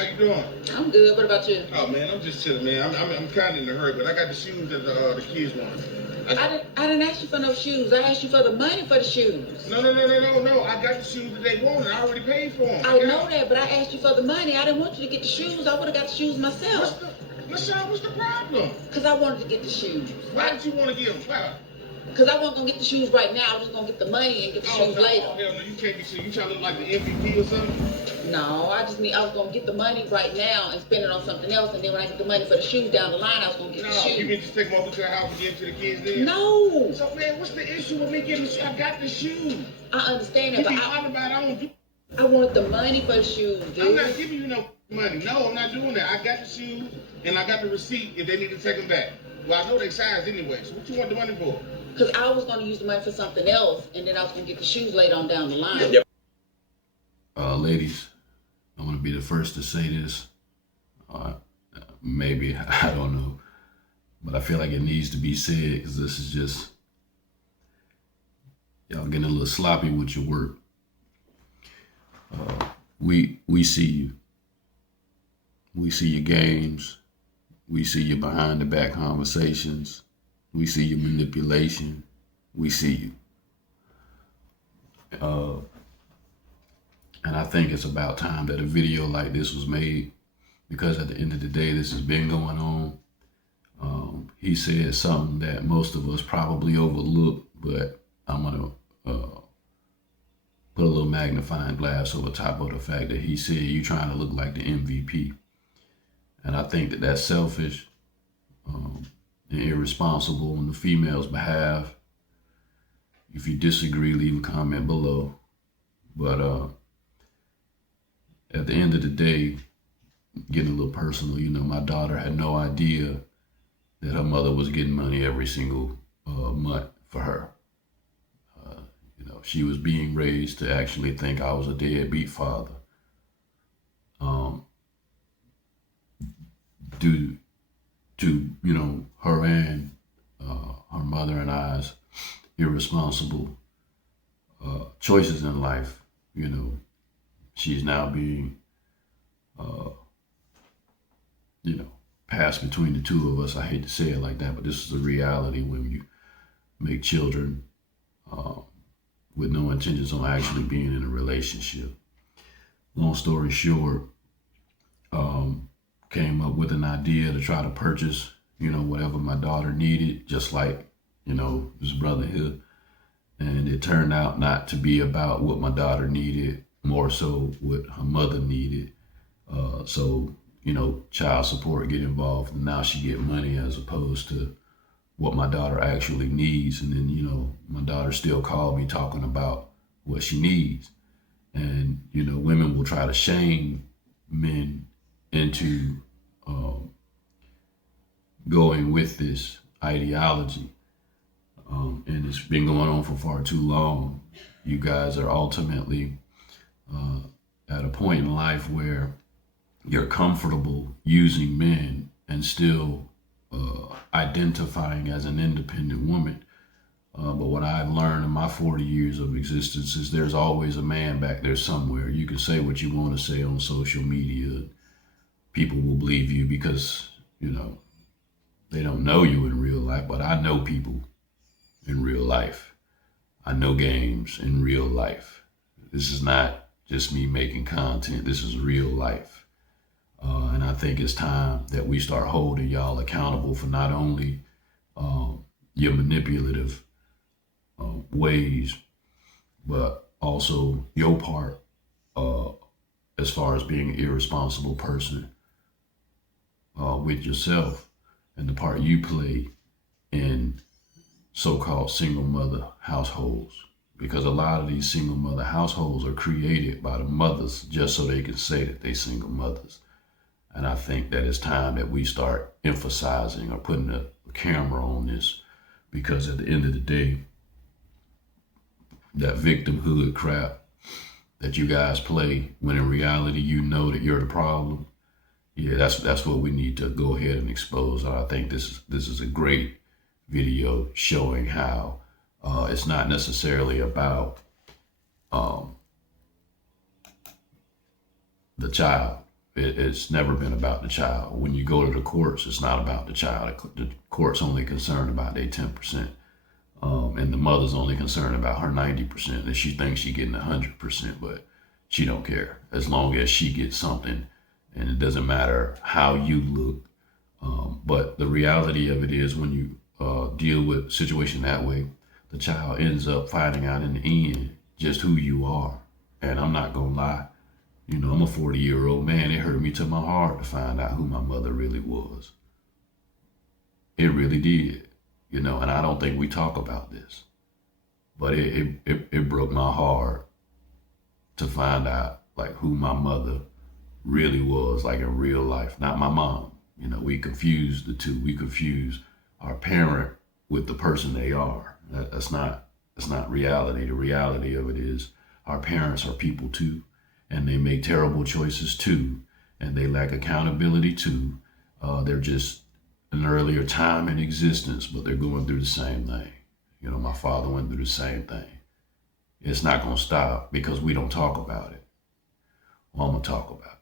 How you doing? I'm good. What about you? Oh man, I'm just chilling, man. I'm kind of in a hurry, but I got the shoes that the kids want. I didn't ask you for no shoes. I asked you for the money for the shoes. No. I got the shoes that they wanted. I already paid for them. I know that, but I asked you for the money. I didn't want you to get the shoes. I would have got the shoes myself. What's the problem? Because I wanted to get the shoes. Why did you want to get them? Why? Because I wasn't going to get the shoes right now. I was just going to get the money and get the shoes later. Oh, hell no, you can't get shoes. You trying to look like the MVP or something? No, I was going to get the money right now and spend it on something else. And then when I get the money for the shoes down the line, I was going to get the shoes. You mean just take them over to the house and give them to the kids then? No. So, man, what's the issue with me getting the shoes? I got the shoes. I understand that, but I wanted the money for the shoes, dude. I'm not giving you no money. No, I'm not doing that. I got the shoes and I got the receipt if they need to take them back. Well, I know they size anyway, so what you want the money for? Because I was going to use the money for something else, and then I was going to get the shoes later on down the line. Yep. Ladies, I'm going to be the first to say this. Maybe, I don't know. But I feel like it needs to be said because this is just, y'all getting a little sloppy with your work. We see you. We see your games. We see your behind the back conversations. We see your manipulation. We see you. And I think it's about time that a video like this was made because at the end of the day, this has been going on. He said something that most of us probably overlooked, but I'm going to put a little magnifying glass over top of the fact that he said you trying to look like the MVP. And I think that that's selfish and irresponsible on the female's behalf. If you disagree, leave a comment below. But at the end of the day, getting a little personal, you know, my daughter had no idea that her mother was getting money every single month for her. You know, she was being raised to actually think I was a deadbeat father. Due to, you know, her and her mother and I's irresponsible choices in life, you know, she's now being, you know, passed between the two of us. I hate to say it like that, but this is the reality when you make children with no intentions on actually being in a relationship. Long story short, came up with an idea to try to purchase, you know, whatever my daughter needed, just like, you know, this brother here. And it turned out not to be about what my daughter needed, more so what her mother needed. So, you know, child support get involved, and now she get money as opposed to what my daughter actually needs. And then, you know, my daughter still called me talking about what she needs. And, you know, women will try to shame men into going with this ideology. And it's been going on for far too long. You guys are ultimately at a point in life where you're comfortable using men and still identifying as an independent woman. But what I've learned in my 40 years of existence is there's always a man back there somewhere. You can say what you want to say on social media. People will believe you because, you know, they don't know you in real life, but I know people in real life. I know games in real life. This is not just me making content. This is real life. And I think it's time that we start holding y'all accountable for not only your manipulative ways, but also your part as far as being an irresponsible person with yourself and the part you play in so-called single mother households. Because a lot of these single mother households are created by the mothers just so they can say that they single mothers. And I think that it's time that we start emphasizing or putting a camera on this, because at the end of the day, that victimhood crap that you guys play, when in reality you know that you're the problem, yeah, that's what we need to go ahead and expose. And I think this is a great video showing how it's not necessarily about the child. It's never been about the child. When you go to the courts, it's not about the child. The court's only concerned about their 10%. And the mother's only concerned about her 90%. And she thinks she's getting 100%, but she don't care. As long as she gets something, and it doesn't matter how you look. But the reality of it is, when you deal with a situation that way, the child ends up finding out in the end just who you are. And I'm not gonna lie, you know, I'm a 40-year-old man. It hurt me to my heart to find out who my mother really was. It really did, you know, and I don't think we talk about this, but it broke my heart to find out like who my mother really was, like in real life, not my mom. You know, we confuse the two. We confuse our parent with the person they are. That's not reality. The reality of it is our parents are people too, and they make terrible choices too, and they lack accountability too. They're just an earlier time in existence, but they're going through the same thing. You know, my father went through the same thing. It's not going to stop because we don't talk about it. Well, I'm going to talk about it.